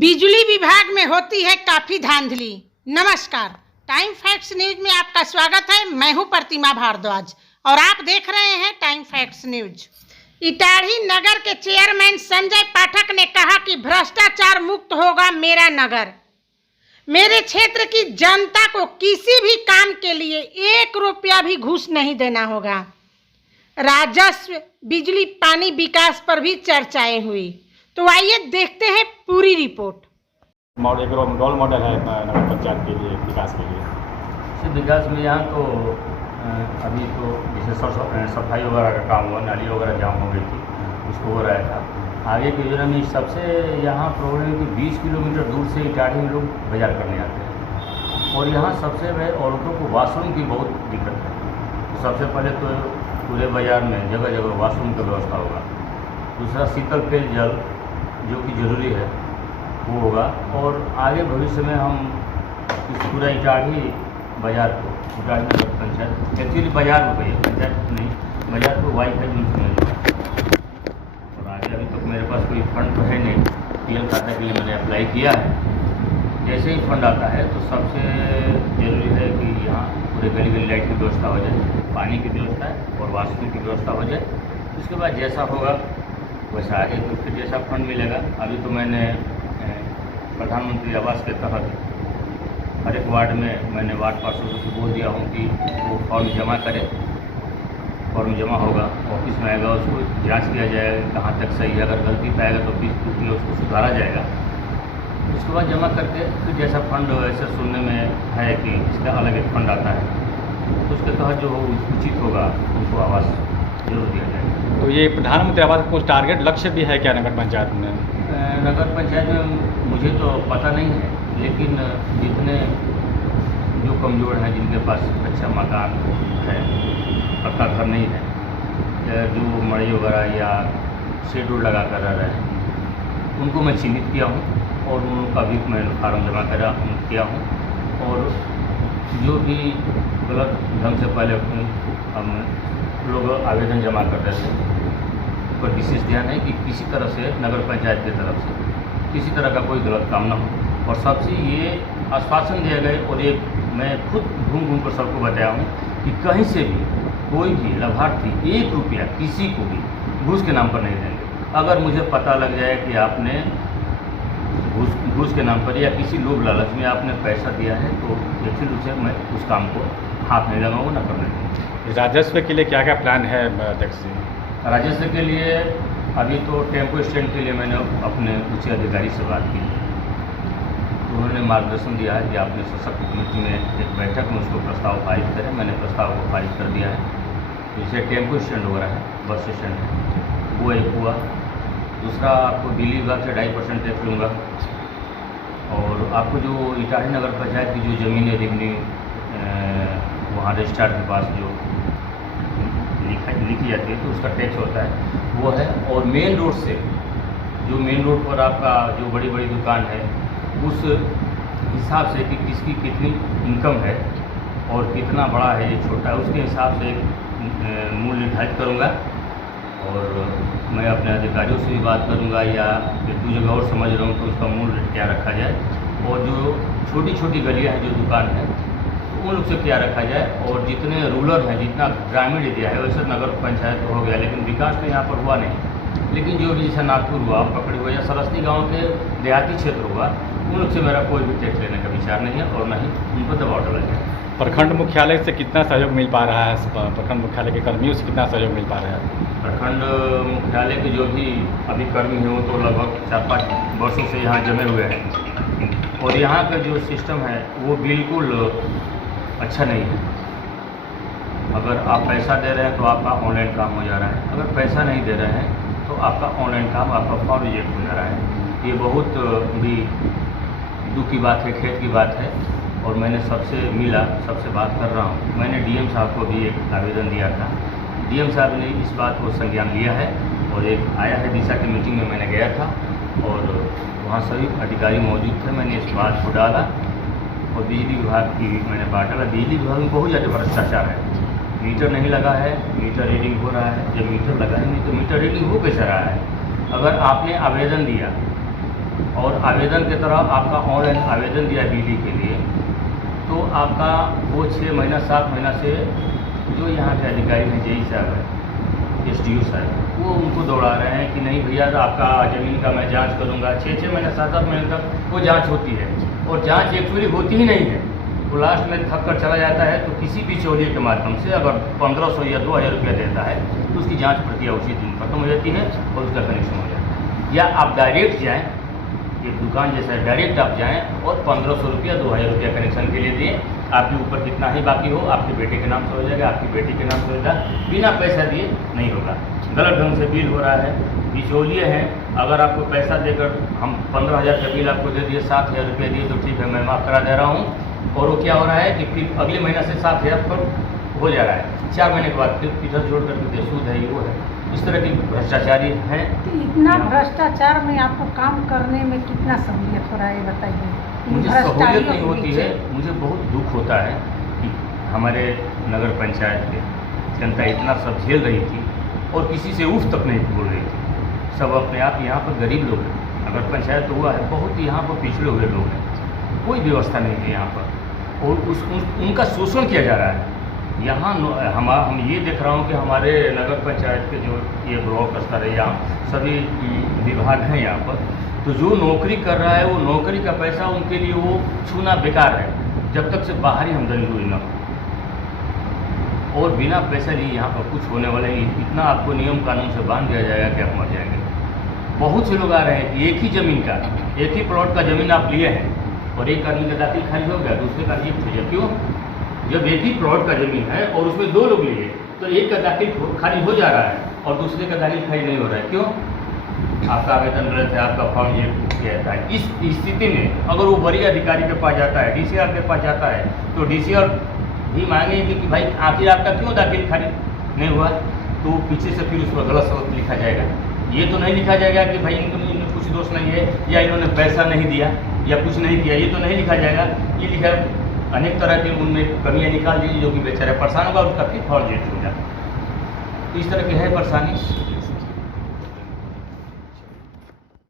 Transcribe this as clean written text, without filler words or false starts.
बिजली विभाग में होती है काफी धांधली। नमस्कार, टाइम फैक्ट्स न्यूज में आपका स्वागत है। मैं हूं प्रतिमा भारद्वाज और आप देख रहे हैं टाइम फैक्ट्स न्यूज। इटाढ़ी नगर के चेयरमैन संजय पाठक ने कहा कि भ्रष्टाचार मुक्त होगा मेरा नगर। मेरे क्षेत्र की जनता को किसी भी काम के लिए 1 रुपया भी घूस नहीं देना होगा। राजस्व, बिजली, पानी, विकास पर भी चर्चाएं हुई। तो आइए देखते हैं पूरी रिपोर्ट। एक रोल मॉडल है नगर पंचायत के लिए, विकास के लिए। विकास में यहाँ तो अभी तो जैसे सफाई वगैरह का काम हुआ, नाली वगैरह जाम हो गई थी, उसको हो रहा था। आगे की योजना में सबसे यहाँ प्रॉब्लम है कि 20 किलोमीटर दूर से इटाढ़ी में लोग बाजार करने आते हैं और यहाँ सबसे बड़े औरतों को वॉशरूम की बहुत दिक्कत है। तो सबसे पहले तो पूरे बाज़ार में जगह जगह वॉशरूम की व्यवस्था होगा। दूसरा, शीतल पेय जल जो कि ज़रूरी है वो होगा। और आगे भविष्य में हम इस पूरा इटाढ़ी बाज़ार को, इटाढ़ी नगर पंचायत एक्चुअली बाज़ार हो गई है, पंचायत नहीं, बाज़ार को वाईफाई यूज में। और आगे अभी तक मेरे पास कोई फंड तो है नहीं, पीएल खाता के लिए मैंने अप्लाई किया है। जैसे ही फंड आता है तो सबसे ज़रूरी है कि यहाँ पूरे गली गली लाइट की व्यवस्था हो जाए, पानी की व्यवस्था है और वॉशरूम की व्यवस्था हो जाए। उसके बाद जैसा होगा वैसा आगे तो फिर जैसा फंड मिलेगा। अभी तो मैंने प्रधानमंत्री आवास के तहत हर एक वार्ड में मैंने वार्ड पार्षदों से बोल दिया हूँ कि वो फॉर्म जमा करें। फॉर्म जमा होगा, ऑफिस में आएगा, उसको जांच किया जाएगा कहाँ तक सही है। अगर गलती पाएगा तो 20 उसको सुधारा जाएगा। उसके बाद जमा करके फिर जैसा फंड ऐसा सुनने में है कि इसका अलग एक फंड आता है, तो उसके तहत जो उचित होगा उनको आवास जरूर दिया जाएगा। तो ये प्रधानमंत्री आवास का कुछ टारगेट लक्ष्य भी है क्या नगर पंचायत में? नगर पंचायत में मुझे तो पता नहीं है, लेकिन जितने जो कमज़ोर हैं, जिनके पास अच्छा मकान है, पक्का घर नहीं है, जो मड़ई वगैरह या शेड उड लगा कर रह रहे हैं, उनको मैं चिन्हित किया हूँ और उनका भी मैं फार्म जमा किया हूँ। और जो भी गलत ढंग से पहले हम लोग आवेदन जमा करते थे, पर विशेष ध्यान है कि किसी तरह से नगर पंचायत की तरफ से किसी तरह का कोई गलत काम ना हो। और सबसे ये आश्वासन दिया गया और ये मैं खुद घूम घूम कर सबको बताया हूँ कि कहीं से भी कोई भी लाभार्थी 1 रुपया किसी को भी घूस के नाम पर नहीं देंगे। अगर मुझे पता लग जाए कि आपने घूस के नाम पर या किसी लोभ लालच में आपने पैसा दिया है तो निश्चित रूप से मैं उस काम को हाथ नहीं लगाऊंगा, न करने दूँगा। राजस्व के लिए क्या क्या प्लान है अध्यक्ष जी? राजस्व के लिए अभी तो टेम्पो स्टैंड के लिए मैंने अपने उच्च अधिकारी से बात की, तो उन्होंने मार्गदर्शन दिया है कि आपने सशक्त कमेटी में एक बैठक में उसको प्रस्ताव पारित करें। मैंने प्रस्ताव को पारित कर दिया है। जैसे टेम्पो स्टैंड वगैरह है, बस स्टैंड है, वो एक हुआ। दूसरा, आपको बिजली विभाग से 2.5% टैक्स लूँगा। और आपको जो इटाढ़ी नगर पंचायत की जो ज़मीन है रेवन्यू वहाँ रजिस्ट्रार के पास जो लिखी जाती है तो उसका टैक्स होता है, वो है। और मेन रोड से, जो मेन रोड पर आपका जो बड़ी बड़ी दुकान है, उस हिसाब से कि किसकी कितनी इनकम है और कितना बड़ा है ये छोटा है, उसके हिसाब से मूल्य निर्धारित करूँगा। और मैं अपने अधिकारियों से भी बात करूँगा या फिर 2 जगह और समझ रहा हूँ तो उसका मूल्य क्या रखा जाए। और जो छोटी छोटी गलियाँ हैं, जो दुकान है, उन लोग से क्या रखा जाए। और जितने रूरल हैं, जितना ग्रामीण एरिया है, वैसे नगर पंचायत तो हो गया, लेकिन विकास तो यहाँ पर हुआ नहीं। लेकिन जो भी जैसे नागपुर हुआ, पकड़ी हुआ या सरस्ती गांव के देहाती क्षेत्र हुआ, उन लोग से मेरा कोई भी टैक्स लेने का विचार नहीं है और न ही उन पर दबाव डाला जाए। प्रखंड मुख्यालय से कितना सहयोग मिल पा रहा है? प्रखंड मुख्यालय के कर्मियों से कितना सहयोग मिल पा रहा है? प्रखंड मुख्यालय के जो भी अभी कर्मी हैं वो तो लगभग 4-5 वर्षों से यहाँ जमे हुए हैं। और यहाँ का जो सिस्टम है वो बिल्कुल अच्छा नहीं है। अगर आप पैसा दे रहे हैं तो आपका ऑनलाइन काम हो जा रहा है, अगर पैसा नहीं दे रहे हैं तो आपका ऑनलाइन काम, आपका फॉर्म रिजेक्ट हो जा रहा है। ये बहुत भी दुख की बात है, खेद की बात है। और मैंने सबसे बात कर रहा हूँ। मैंने डीएम साहब को भी एक आवेदन दिया था, डीएम साहब ने इस बात को संज्ञान लिया है और एक आया है दिशा की मीटिंग में मैंने गया था और वहाँ सभी अधिकारी मौजूद थे। मैंने इस बात को डाला और बिजली विभाग की मैंने बात डाला। बिजली विभाग में बहुत ज़्यादा भ्रष्टाचार है। मीटर नहीं लगा है, मीटर रीडिंग हो रहा है। जब मीटर लगा है नहीं तो मीटर रीडिंग हो कैसे रहा है? अगर आपने आवेदन दिया और आवेदन की तरह आपका ऑनलाइन आवेदन दिया बिजली के लिए, तो आपका वो 6 महीना 7 महीना से जो यहाँ के अधिकारी हैं, जेई साहब हैं, SDO साहब, वो उनको दौड़ा रहे हैं कि नहीं भैया आपका ज़मीन का मैं जांच करूँगा। 6 महीना 7 महीने तक वो जांच होती है, और जांच एक्चुअली होती ही नहीं है। वो लास्ट में थक कर चला जाता है, तो किसी भी बिचौलिए के माध्यम से अगर 1500 या 2000 रुपया देता है तो उसकी जांच प्रक्रिया उसी दिन खत्म हो जाती है और उसका कनेक्शन हो जाता है। या आप डायरेक्ट जाएँ, एक दुकान जैसा है, डायरेक्ट आप जाएँ और 1500 रुपया 2000 रुपया कनेक्शन के लिए दें। आपके ऊपर कितना ही बाकी हो, आपके बेटे के नाम से हो जाएगा, आपकी बेटी के नाम से हो जाएगा, बिना पैसा दिए नहीं होगा। गलत ढंग से बिल हो रहा है, बिचौलिए हैं। अगर आपको पैसा देकर हम 15,000 का बिल आपको दे दिए, 7,000 रुपये दिए तो ठीक है, मैं माफ़ करा दे रहा हूँ। और वो क्या हो रहा है कि फिर अगले महीना से 7,000 पर हो जा रहा है, 4 महीने के बाद फिर इधर जोड़ करके सूद है, ये वो है। इस तरह की भ्रष्टाचारी हैं। तो इतना भ्रष्टाचार में आपको काम करने में कितना सहूलियत हो रहा है, ये बताइए। मुझे सहूलियत नहीं होती है, मुझे बहुत दुख होता है कि हमारे नगर पंचायत के जनता इतना सब झेल रही थी और किसी से उफ तक नहीं बोल रही थी। सब अपने आप यहाँ पर गरीब लोग हैं, नगर पंचायत हुआ है, बहुत यहाँ पर पिछड़े हुए लोग हैं, कोई व्यवस्था नहीं है यहाँ पर, और उनका शोषण किया जा रहा है। यहाँ हम ये देख रहा हूँ कि हमारे नगर पंचायत के जो ये ब्लॉक स्तर है, यहाँ सभी विभाग हैं यहाँ पर, तो जो नौकरी कर रहा है वो नौकरी का पैसा उनके लिए वो छूना बेकार है, जब तक से बाहरी आमदनी हुई न हो। और बिना पैसा लिए यहाँ पर कुछ होने वाला ही, इतना आपको नियम कानून से बांध दिया जाएगा कि आप मर जाएंगे। बहुत से लोग आ रहे हैं कि एक ही ज़मीन का, एक ही प्लॉट का ज़मीन आप लिए हैं और एक आदमी का दाखिल खारिज हो गया, दूसरे का रिजेक्ट हो गया। क्यों? जब एक ही प्लॉट का ज़मीन है और उसमें 2 लोग लिए, तो एक का दाखिल खारिज हो जा रहा है और दूसरे का दाखिल खारिज नहीं हो रहा है। क्यों? आपका आवेदन गलत है, आपका फॉर्म ये किया जाता है। इस स्थिति में अगर वो बड़ी अधिकारी के पास जाता है, DCR के पास जाता है, तो DCR भी मांगेंगे कि भाई आखिर आपका क्यों दाखिल खारिज नहीं हुआ, तो पीछे से फिर उस पर गलत शब्द लिखा जाएगा। ये तो नहीं लिखा जाएगा कि भाई इनमें कुछ दोष नहीं है, या इन्होंने पैसा नहीं दिया या कुछ नहीं किया, ये तो नहीं लिखा जाएगा। ये लिखा अनेक तरह की उनमें कमियाँ निकाल दीजिए, जो कि बेचारा परेशान होगा, उसका फिर फॉर्म रिजेक्ट हो जाता है। तो इस तरह की है परेशानी।